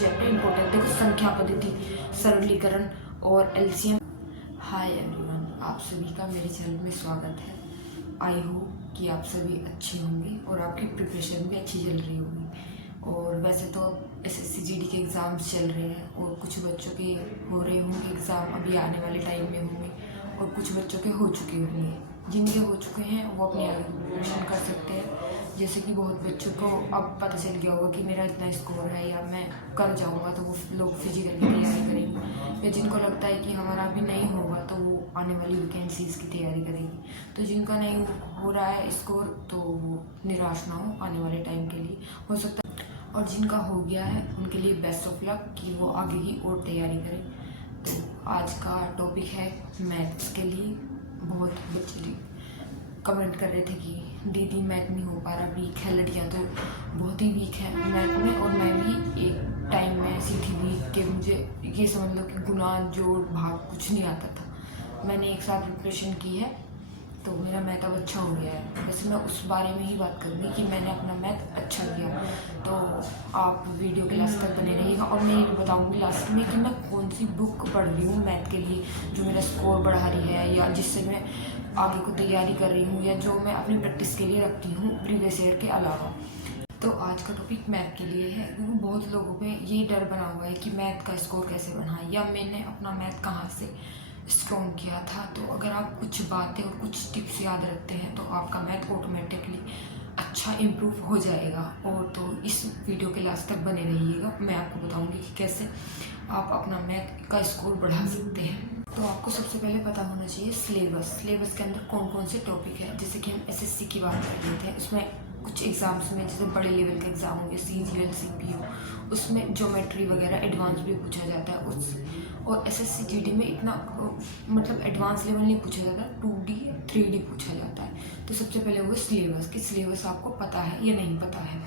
Chapter important. देखो, संख्या पद्धति, सरलीकरण और एलसीएम। हाय एवरीवन, आप सभी का मेरे चैनल में स्वागत है। आई होप कि आप सभी अच्छे होंगे और आपकी प्रिपरेशन भी अच्छी चल रही होगी। और वैसे तो एसएससी जीडी के एग्ज़ाम्स चल रहे हैं और कुछ बच्चों के हो रहे होंगे एग्ज़ाम, अभी आने वाले टाइम में होंगे, और कुछ बच्चों के हो चुके होंगे। जिनके हो चुके हैं वो अपनी आगे प्रिपरेशन कर सकते हैं। जैसे कि बहुत बच्चों को अब पता चल गया होगा कि मेरा इतना स्कोर है या मैं कर जाऊंगा, तो वो लोग फिजिकल की तैयारी करेंगे। या जिनको लगता है कि हमारा अभी नहीं होगा तो वो आने वाली वैकेंसीज़ की तैयारी करेंगे। तो जिनका नहीं हो रहा है स्कोर तो वो निराश ना हो आने वाले टाइम के लिए, हो सकता है। और जिनका हो गया है उनके लिए बेस्ट ऑफ लक कि वो आगे की और तैयारी करें। तो आज का टॉपिक है मैथ्स के लिए। बहुत बच्चे कमेंट कर रहे थे कि दीदी मैथ नहीं हो पा रहा, वीक है, लड़कियाँ तो बहुत ही वीक है मैथ में, और मैं भी एक टाइम में ऐसी थी वीक कि मुझे ये समझ लो कि गुणा जोड़ भाग कुछ नहीं आता था। मैंने एक साथ प्रिपरेशन की है तो मेरा मैथ अब अच्छा हो गया है। वैसे मैं उस बारे में ही बात करूँगी कि मैंने अपना मैथ अच्छा किया। तो आप वीडियो के लास्ट तक बने रहिएगा। और मैं ये भी बताऊँगी लास्ट में कि मैं कौन सी बुक पढ़ रही हूँ मैथ के लिए, जो मेरा स्कोर बढ़ा रही है या जिससे मैं आगे को तैयारी कर रही हूँ, या जो मैं अपनी प्रैक्टिस के लिए रखती हूँ प्रीवियस ईयर के अलावा। तो आज का टॉपिक मैथ के लिए है, क्योंकि बहुत लोगों पे ये डर बना हुआ है कि मैथ का स्कोर कैसे बढ़ाएं, या मैंने अपना मैथ कहाँ से स्ट्रॉन्ग किया था। तो अगर आप कुछ बातें और कुछ टिप्स याद रखते हैं तो आपका मैथ ऑटोमेटिकली अच्छा इम्प्रूव हो जाएगा। और तो इस वीडियो के लास्ट तक बने रहिएगा। मैं आपको बताऊंगी कि कैसे आप अपना मैथ का स्कोर बढ़ा सकते हैं। तो आपको सबसे पहले पता होना चाहिए सिलेबस के अंदर कौन कौन से टॉपिक है। जैसे कि हम एसएससी की बात कर लेते हैं, उसमें कुछ एग्ज़ाम्स में जैसे बड़े लेवल के एग्ज़ाम हो गए, सीजीएल, सीपीओ, उसमें ज्योमेट्री वगैरह एडवांस भी पूछा जाता है। उस और एसएससी जीडी में इतना मतलब एडवांस लेवल नहीं पूछा जाता, 2D 3D पूछा जाता है। तो सबसे पहले वो सिलेबस कि सिलेबस आपको पता है या नहीं पता है,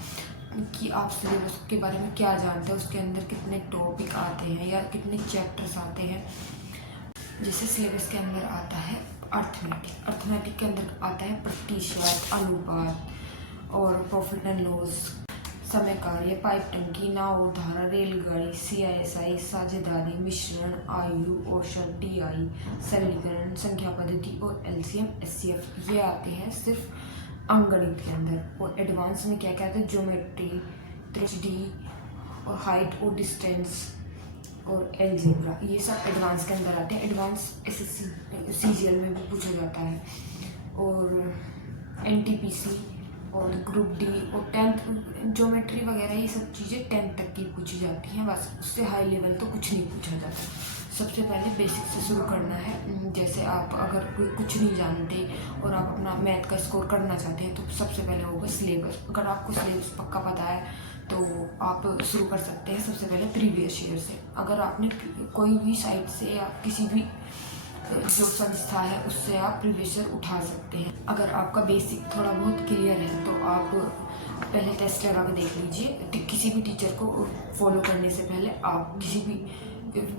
कि आप सिलेबस के बारे में क्या जानते हैं, उसके अंदर कितने टॉपिक आते हैं या कितने चैप्टर्स आते हैं। जैसे सिलेबस के अंदर आता है अर्थमेटिक के अंदर आता है प्रतिशत, अनुपात और प्रॉफिट एंड लॉस, समय कार्य, पाइप टंकी, नाव, धारा, रेलगाड़ी, CISI, साझेदारी, मिश्रण, आयु, औसत, DI, सरलीकरण, संख्या पद्धति और LCM, SCF, ये आते हैं सिर्फ अंकगणित के अंदर। और एडवांस में क्या क्या आता है, ज्योमेट्री, 3D और हाइट और डिस्टेंस और एलजेब्रा, ये सब एडवांस के अंदर आते हैं। एडवांस एसएससी सीजीएल में भी पूछा जाता है, और NTPC और ग्रुप D और 10th ज्योमेट्री वगैरह, ये सब चीज़ें 10th तक की पूछी जाती हैं बस। उससे हाई लेवल तो कुछ नहीं पूछा जाता। सबसे पहले बेसिक से शुरू करना है। जैसे आप अगर कोई कुछ नहीं जानते और आप अपना मैथ का स्कोर करना चाहते हैं तो सबसे पहले होगा सिलेबस। अगर आपको सिलेबस पक्का पता है तो आप शुरू कर सकते हैं सबसे पहले प्रीवियस ईयर से। अगर आपने कोई भी साइट से या किसी भी जो संस्था है उससे आप प्रीवियस ईयर उठा सकते हैं। अगर आपका बेसिक थोड़ा बहुत क्लियर है तो आप पहले टेस्ट लगा के देख लीजिए। किसी भी टीचर को फॉलो करने से पहले आप किसी भी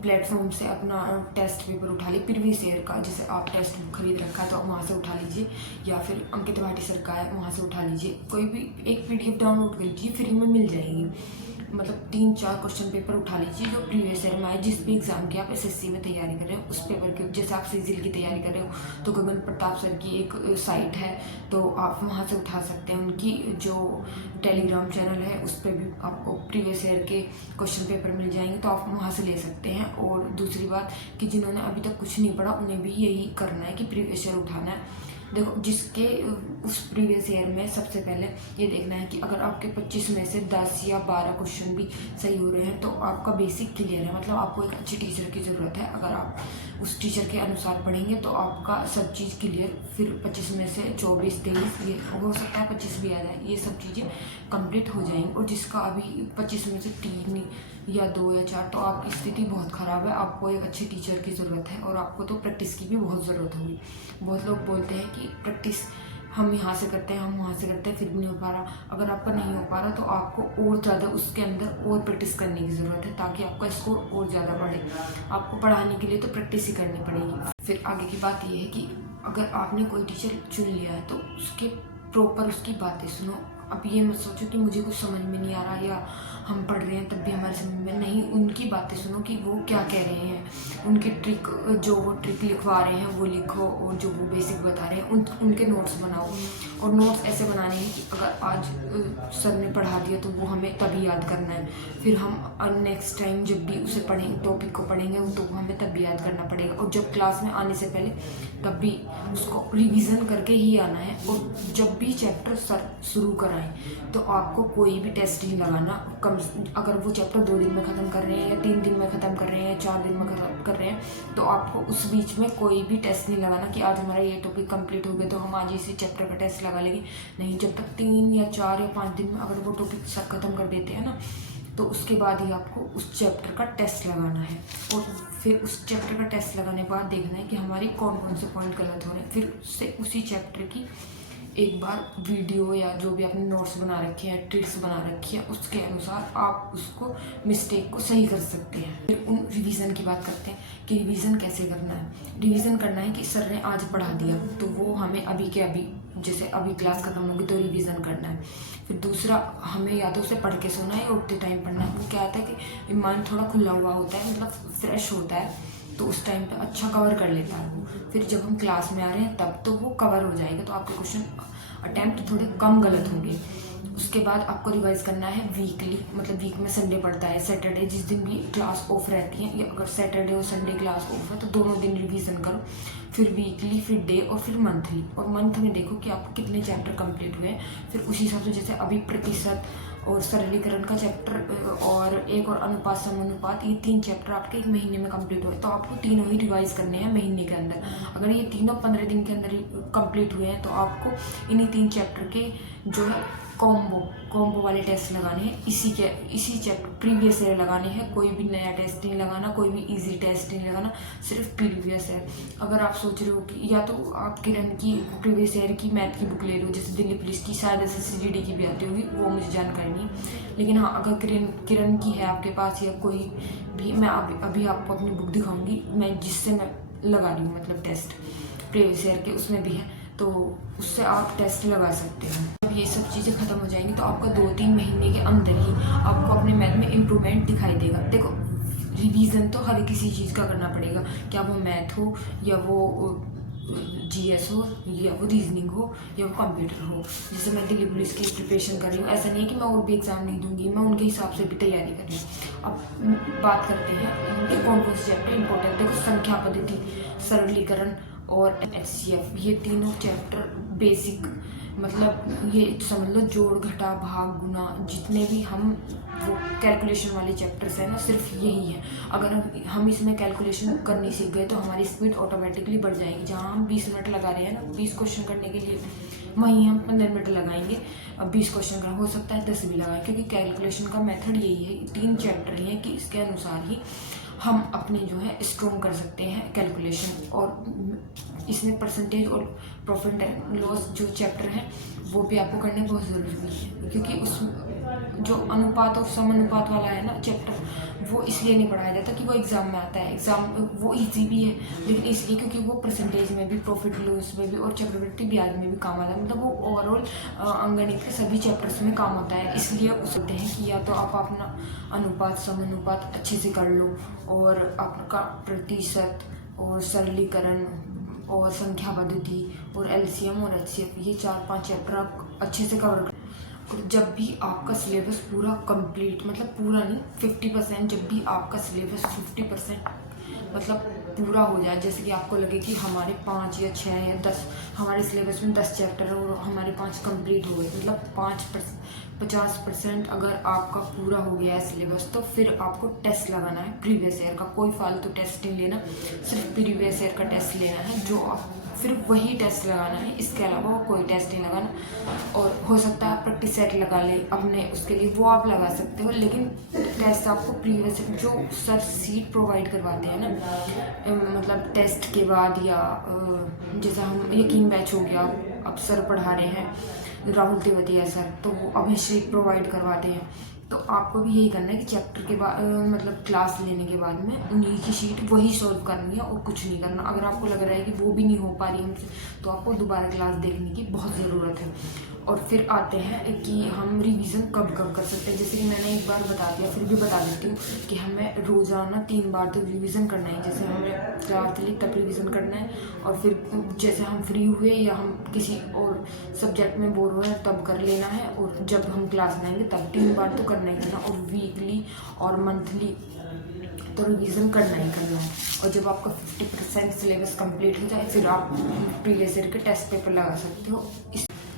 प्लेटफॉर्म से अपना टेस्ट पेपर उठा लीजिए प्रीवियस ईयर का। जैसे आप टेस्ट बुक खरीद रखा है तो आप वहाँ से उठा लीजिए, या फिर अंकित भाटी सर का है वहाँ से उठा लीजिए। कोई भी एक PDF डाउनलोड कर लीजिए, फ्री में मिल जाएगी। मतलब 3-4 क्वेश्चन पेपर उठा लीजिए जो प्रीवियस ईयर में आए, जिस भी एग्जाम की आप एसएससी में तैयारी कर रहे हो उस पेपर के। जैसे आप सीजीएल की तैयारी कर रहे हो तो गगन प्रताप सर की एक साइट है तो आप वहाँ से उठा सकते हैं। उनकी जो टेलीग्राम चैनल है उस पर भी आपको प्रीवियस ईयर के क्वेश्चन पेपर मिल जाएंगे, तो आप वहाँ से ले सकते हैं। और दूसरी बात कि जिन्होंने अभी तक कुछ नहीं पढ़ा उन्हें भी यही करना है कि प्रीवियस ईयर उठाना है। देखो, जिसके उस प्रीवियस ईयर में सबसे पहले ये देखना है कि अगर आपके 25 में से 10 या 12 क्वेश्चन भी सही हो रहे हैं तो आपका बेसिक क्लियर है। मतलब आपको एक अच्छी टीचर की ज़रूरत है। अगर आप उस टीचर के अनुसार पढ़ेंगे तो आपका सब चीज़ क्लियर, फिर 25 में से 24, 23, ये हो सकता है 25 भी आ जाए, ये सब चीज़ें कंप्लीट हो जाएंगी। और जिसका अभी 25 में से 3 या 2 या 4, तो आपकी स्थिति बहुत ख़राब है। आपको एक अच्छे टीचर की ज़रूरत है और आपको तो प्रैक्टिस की भी बहुत ज़रूरत होगी। बहुत लोग बोलते हैं कि प्रैक्टिस हम यहाँ से करते हैं, हम वहाँ से करते हैं, फिर भी नहीं हो पा रहा। अगर आपका नहीं हो पा रहा तो आपको और ज़्यादा उसके अंदर और प्रैक्टिस करने की ज़रूरत है, ताकि आपका स्कोर और ज़्यादा बढ़े। आपको पढ़ाने के लिए तो प्रैक्टिस ही करनी पड़ेगी। फिर आगे की बात ये है कि अगर आपने कोई टीचर चुन लिया है तो उसके प्रॉपर उसकी बातें सुनो। अब ये मत सोचो कि मुझे कुछ समझ में नहीं आ रहा या हम पढ़ रहे हैं तब भी हमारे समझ में नहीं नहीं उनकी बातें सुनो कि वो क्या कह रहे हैं, उनकी ट्रिक जो वो ट्रिक लिखवा रहे हैं वो लिखो, और जो वो बेसिक बता रहे हैं उनके नोट्स बनाओ। और नोट्स ऐसे बनाने हैं कि अगर आज सर ने पढ़ा दिया तो वो हमें तभी याद करना है, फिर हम नेक्स्ट टाइम जब भी उसे पढ़ेंगे, टॉपिक को पढ़ेंगे तो वो हमें तब भी याद करना पड़ेगा। और जब क्लास में आने से पहले तब भी उसको रिवीजन करके ही आना है। और जब भी चैप्टर सर शुरू कराएं तो आपको कोई भी टेस्ट नहीं लगाना। कम अगर वो चैप्टर 2 दिन में ख़त्म कर रहे हैं या 3 दिन में ख़त्म कर रहे हैं या 4 दिन में ख़त्म कर रहे हैं तो आपको उस बीच में कोई भी टेस्ट नहीं लगाना कि आज हमारा ये टॉपिक कंप्लीट हो गया तो हम आज इसी चैप्टर का टेस्ट लगा लेंगे। नहीं, जब तक 3 या 4 या 5 दिन में अगर वो टॉपिक सर ख़त्म कर देते हैं ना तो उसके बाद ही आपको उस चैप्टर का टेस्ट लगाना है। और फिर उस चैप्टर का टेस्ट लगाने के बाद देखना है कि हमारी कौन कौन से पॉइंट गलत हो रहे हैं। फिर उससे उसी चैप्टर की एक बार वीडियो या जो भी आपने नोट्स बना रखे हैं, ट्रिक्स बना रखी है, उसके अनुसार आप उसको मिस्टेक को सही कर सकते हैं। फिर उन रिवीजन की बात करते हैं कि रिवीजन कैसे करना है। रिवीजन करना है कि सर ने आज पढ़ा दिया तो वो हमें अभी के अभी, जैसे अभी क्लास खत्म होगी तो रिवीजन करना है। फिर दूसरा, हमें या तो उसे पढ़ के सोना है या उठते टाइम पढ़ना है। वो क्या होता है कि माइंड थोड़ा खुला हुआ होता है, मतलब फ्रेश होता है, तो उस टाइम पे अच्छा कवर कर लेता है वो। फिर जब हम क्लास में आ रहे हैं तब तो वो कवर हो जाएगा, तो आपके क्वेश्चन अटैम्प्ट थोड़े कम गलत होंगे। उसके बाद आपको रिवाइज करना है वीकली, मतलब वीक में संडे पड़ता है, सैटरडे जिस दिन भी क्लास ऑफ रहती है, या अगर सैटरडे और संडे क्लास ऑफ है तो दोनों दिन रिवीजन करो। फिर वीकली, फिर डे और फिर मंथली। और मंथ में देखो कि आपको कितने चैप्टर कंप्लीट हुए हैं। फिर उसी हिसाब से, जैसे अभी प्रतिशत और सरलीकरण का चैप्टर और एक और अनुपात समानुपात, ये 3 चैप्टर आपके 1 महीने में कंप्लीट हुए तो आपको तीनों ही रिवाइज करने हैं महीने के अंदर। अगर ये तीनों 15 दिन के अंदर कंप्लीट हुए हैं तो आपको इन्हीं 3 चैप्टर के जो है कॉम्बो वाले टेस्ट लगाने हैं। इसी चैप्टर प्रीवियस ईयर लगाने हैं, कोई भी नया टेस्ट नहीं लगाना, कोई भी इजी टेस्ट नहीं लगाना, सिर्फ प्रीवियस ईयर। अगर आप सोच रहे हो कि या तो आप किरण की प्रीवियस ईयर की मैथ की बुक ले लो, जैसे दिल्ली पुलिस की, शायद SSCGD की भी आती होगी, वो मुझे जानकारी नहीं। लेकिन हाँ, अगर किरण की है आपके पास या कोई भी, मैं अभी आपको अपनी बुक दिखाऊंगी, मैं जिससे मैं लगा रही हूँ, मतलब टेस्ट प्रीवियस ईयर के उसमें भी है, तो उससे आप टेस्ट लगा सकते हैं। जब ये सब चीज़ें ख़त्म हो जाएंगी तो आपका 2-3 महीने के अंदर ही आपको अपने मैथ में इम्प्रूवमेंट दिखाई देगा। देखो, रिवीजन तो हर किसी चीज़ का करना पड़ेगा, क्या वो मैथ हो या वो GS हो या वो रीजनिंग हो या वो कंप्यूटर हो। जैसे मैं दिल्ली पुलिस की प्रिपरेशन कर रही हूँ, ऐसा नहीं है कि मैं और भी एग्ज़ाम नहीं दूंगी, मैं उनके हिसाब से भी तैयारी कर रही हूँ। अब बात करते हैं उनके कौन कौन से चैप्टर इंपॉर्टेंट। देखो, संख्या पद्धति, सरलीकरण और HCF, ये तीनों चैप्टर बेसिक, मतलब ये समझ लो जोड़ घटा भाग गुना, जितने भी हम वो कैलकुलेशन वाले चैप्टर्स हैं ना, सिर्फ यही है। अगर हम इसमें कैलकुलेशन करनी सीख गए तो हमारी स्पीड ऑटोमेटिकली बढ़ जाएगी। जहाँ हम 20 मिनट लगा रहे हैं ना 20 क्वेश्चन करने के लिए, वहीं हम 15 मिनट लगाएंगे। अब 20 क्वेश्चन करना, हो सकता है 10 भी लगाएं, क्योंकि कैलकुलेशन का मेथड यही है। 3 चैप्टर ही हैं कि इसके अनुसार ही हम अपने जो है स्ट्रॉन्ग कर सकते हैं कैलकुलेशन। और इसमें परसेंटेज और प्रॉफिट एंड लॉस जो चैप्टर हैं वो भी आपको करने बहुत ज़रूरी है, क्योंकि उस जो अनुपात और समानुपात वाला है ना चैप्टर, वो इसलिए नहीं पढ़ाया जाता कि वो एग्ज़ाम में आता है। एग्ज़ाम वो इजी भी है, लेकिन इसलिए क्योंकि वो परसेंटेज में भी, प्रॉफिट लॉस में भी और चक्रवृद्धि ब्याज में भी काम आता है। मतलब वो ओवरऑल अंगणित के सभी चैप्टर्स में काम आता है। इसलिए उसते हैं कि या तो आप अपना अनुपात समानुपात अच्छे से कर लो, और आपका प्रतिशत और सरलीकरण और संख्या पद्धति और LCM और HCF, ये 4-5 चैप्टर आप अच्छे से कवर कर। जब भी आपका सिलेबस पूरा कंप्लीट, मतलब पूरा नहीं, 50%, जब भी आपका सिलेबस 50% मतलब पूरा हो जाए, जैसे कि आपको लगे कि हमारे 5 या 6 या 10, हमारे सिलेबस में 10 चैप्टर है और हमारे 5 कंप्लीट हो गए, मतलब 50% अगर आपका पूरा हो गया है सिलेबस, तो फिर आपको टेस्ट लगाना है प्रीवियस ईयर का। कोई फालतू टेस्ट नहीं लेना, सिर्फ प्रीवियस ईयर का टेस्ट लेना है, जो आप फिर वही टेस्ट लगाना है, इसके अलावा कोई टेस्ट नहीं लगाना। और हो सकता है प्रैक्टिस सेट लगा ले अपने, उसके लिए वो आप लगा सकते हो, लेकिन टेस्ट आपको प्रीवियस जो सर सीट प्रोवाइड करवाते हैं ना, मतलब टेस्ट के बाद, या जैसा हम यकीन बैच हो गया, अब सर पढ़ा रहे हैं राहुल तेवतिया सर, तो वो अब शीट प्रोवाइड करवाते हैं। तो आपको भी यही करना है कि चैप्टर के बाद, मतलब क्लास लेने के बाद में उन्हीं की शीट वही सॉल्व करनी है और कुछ नहीं करना। अगर आपको लग रहा है कि वो भी नहीं हो पा रही हमसे, तो आपको दोबारा क्लास देखने की बहुत ज़रूरत है। और फिर आते हैं कि हम रिवीजन कब कब कर सकते हैं। जैसे कि मैंने एक बार बता दिया, फिर भी बता देती हूँ कि हमें रोज़ाना 3 बार तो रिवीजन करना है। जैसे हमें क्लास ली तब रिवीजन करना है, और फिर जैसे हम फ्री हुए या हम किसी और सब्जेक्ट में बोर हुए तब कर लेना है, और जब हम क्लास लेंगे तब 3 बार तो करना ही करना, और वीकली और मंथली तो रिवीजन करना ही करना है। और जब आपका 50% सिलेबस कंप्लीट हो जाए फिर आप प्रीवियस ईयर के टेस्ट पेपर लगा सकते हो।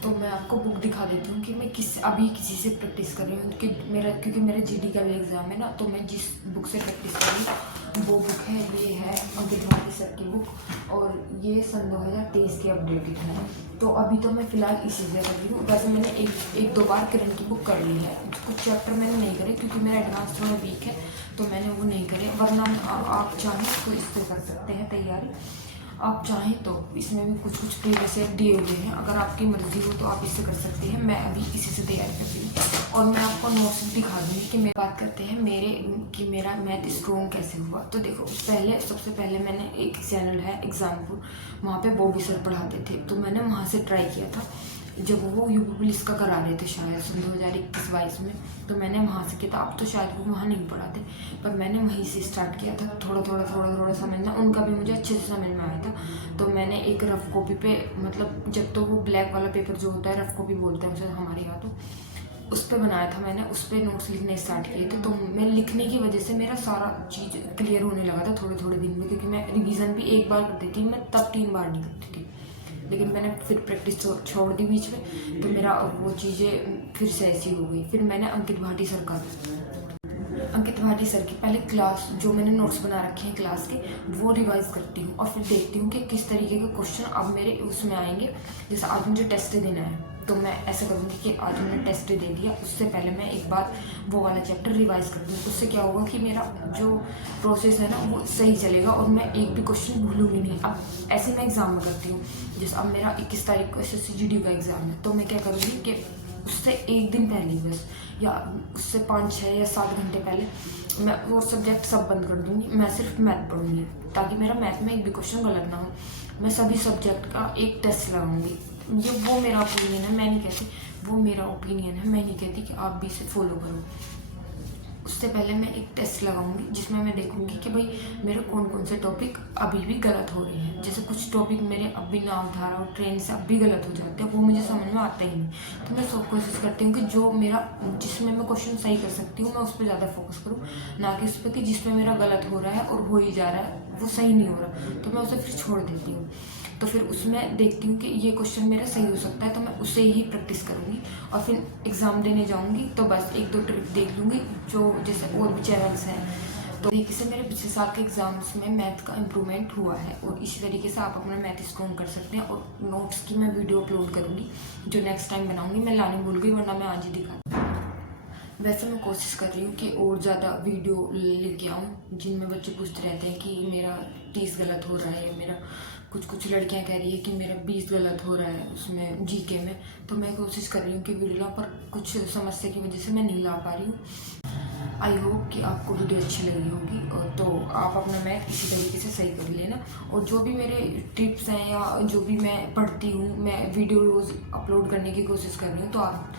तो मैं आपको बुक दिखा देती हूँ कि मैं अभी किसी से प्रैक्टिस कर रही हूँ कि क्योंकि मेरा जीडी का भी एग्ज़ाम है ना, तो मैं जिस बुक से प्रैक्टिस कर रही हूँ वो बुक है, ये है अंकित भाटी सर की बुक, और ये सन 2023 की अपडेटेड है। तो अभी तो मैं फ़िलहाल इसी से कर रही हूँ। वैसे मैंने एक दो बार किरण की बुक कर ली है, कुछ चैप्टर मैंने नहीं करे क्योंकि मेरा एडवांस थोड़ा वीक है, तो मैंने वो नहीं करे। वरना आप चाहें तो इससे कर सकते हैं तैयारी, आप चाहें तो इसमें भी कुछ प्रीवियस ईयर दिए हुए हैं, अगर आपकी मर्ज़ी हो तो आप इससे कर सकते हैं। मैं अभी इसी से तैयारी करती हूँ, और मैं आपको नोट्स दिखा दूँगी कि मैं बात करते हैं मेरा मैथ स्ट्रॉन्ग कैसे हुआ। तो देखो, सबसे पहले मैंने एक चैनल है एग्जामपुर, वहाँ पे बॉबी सर पढ़ाते थे, तो मैंने वहाँ से ट्राई किया था जब वो यूपी पुलिस का करा रहे थे शायद सन 2021-22 में, तो मैंने वहाँ से किया था। अब तो शायद वो वहाँ नहीं पढ़ाते, पर मैंने वहीं से स्टार्ट किया था। थोड़ा समझना, उनका भी मुझे अच्छे से समझ में आया था। तो मैंने एक रफ कॉपी पे, मतलब जब तो वो ब्लैक वाला पेपर जो होता है रफ कॉपी बोलते हैं उसे हमारे यहाँ, तो उस पर बनाया था मैंने, उस पर नोट्स लिखने स्टार्ट किए थे। तो मैं लिखने की वजह से मेरा सारा चीज़ क्लियर होने लगा था थोड़े दिन में, क्योंकि मैं रिवीजन भी एक बार करती थी, मैं तब 3 बार नहीं करती थी। लेकिन मैंने फिर प्रैक्टिस छोड़ दी बीच में, तो मेरा वो चीज़ें फिर से ऐसी हो गई। फिर मैंने अंकित भाटी सर की पहले क्लास जो मैंने नोट्स बना रखे हैं क्लास के, वो रिवाइज करती हूँ, और फिर देखती हूँ कि किस तरीके के क्वेश्चन अब मेरे उसमें आएंगे। जैसे आज मुझे टेस्ट देना है, तो मैं ऐसा करूँगी कि आज मैंने टेस्ट दे दिया, उससे पहले मैं एक बार वो वाला चैप्टर रिवाइज कर दूँ। उससे क्या होगा कि मेरा जो प्रोसेस है ना वो सही चलेगा, और मैं एक भी क्वेश्चन भूलूंगी नहीं। अब ऐसे मैं एग्ज़ाम में करती हूँ, जैसे अब मेरा 21 तारीख को SSC GD का एग्ज़ाम है, तो मैं क्या करूँगी कि उससे एक दिन पहले बस, या उससे 5, 6 या 7 घंटे पहले मैं वो सब्जेक्ट सब बंद कर दूँगी, मैं सिर्फ मैथ पढ़ूँगी, ताकि मेरा मैथ में एक भी क्वेश्चन गलत ना हो। मैं सभी सब्जेक्ट का एक टेस्ट लगाऊंगी। ये वो मेरा ओपिनियन है, मैं नहीं कहती, वो मेरा ओपिनियन है, मैं नहीं कहती कि आप भी इसे फॉलो करो। उससे पहले मैं एक टेस्ट लगाऊंगी जिसमें मैं देखूंगी कि भाई मेरे कौन कौन से टॉपिक अभी भी गलत हो रहे हैं। जैसे कुछ टॉपिक मेरे अब भी नामधारा और ट्रेन से अब भी गलत हो जाते हैं, वो मुझे समझ में आता ही नहीं। तो मैं सब कोशिश करती हूँ कि जो मेरा जिसमें मैं क्वेश्चन सही कर सकती हूँ मैं उस पर ज़्यादा फोकस करूँ, ना कि उस पर कि जिसमें मेरा गलत हो रहा है और हो ही जा रहा है, वो सही नहीं हो रहा, तो मैं उसे फिर छोड़ देती हूँ। तो फिर उसमें देखती हूँ कि ये क्वेश्चन मेरा सही हो सकता है, तो मैं उसे ही प्रैक्टिस करूँगी, और फिर एग्ज़ाम देने जाऊँगी तो बस 1-2 ट्रिक देख लूँगी जो जैसे और भी चैनल्स हैं। तो देखिए से मेरे पिछले साल के एग्ज़ाम्स में मैथ का इम्प्रूवमेंट हुआ है, और इसी तरीके से आप अपना मैथ स्ट्रॉन्ग कर सकते हैं। और नोट्स की मैं वीडियो अपलोड करूँगी, जो नेक्स्ट टाइम बनाऊँगी। मैं लाने भूल गई, वरना मैं आज ही दिखा। वैसे मैं कोशिश कर रही हूँ कि और ज़्यादा वीडियो लेके आऊँ जिनमें बच्चे पूछते रहते हैं कि मेरा 30 गलत हो रहा है, मेरा कुछ लड़कियाँ कह रही है कि मेरा 20 गलत हो रहा है उसमें जीके में। तो मैं कोशिश कर रही हूँ कि वीडियो ला, पर कुछ समस्या की वजह से मैं नहीं ला पा रही हूँ। आई होप कि आपको वीडियो अच्छी लगी होगी, और तो आप अपना मैथ इसी तरीके से सही कर लेना। और जो भी मेरे टिप्स हैं या जो भी मैं पढ़ती हूँ, मैं वीडियो रोज़ अपलोड करने की कोशिश कर रही हूँ, तो आप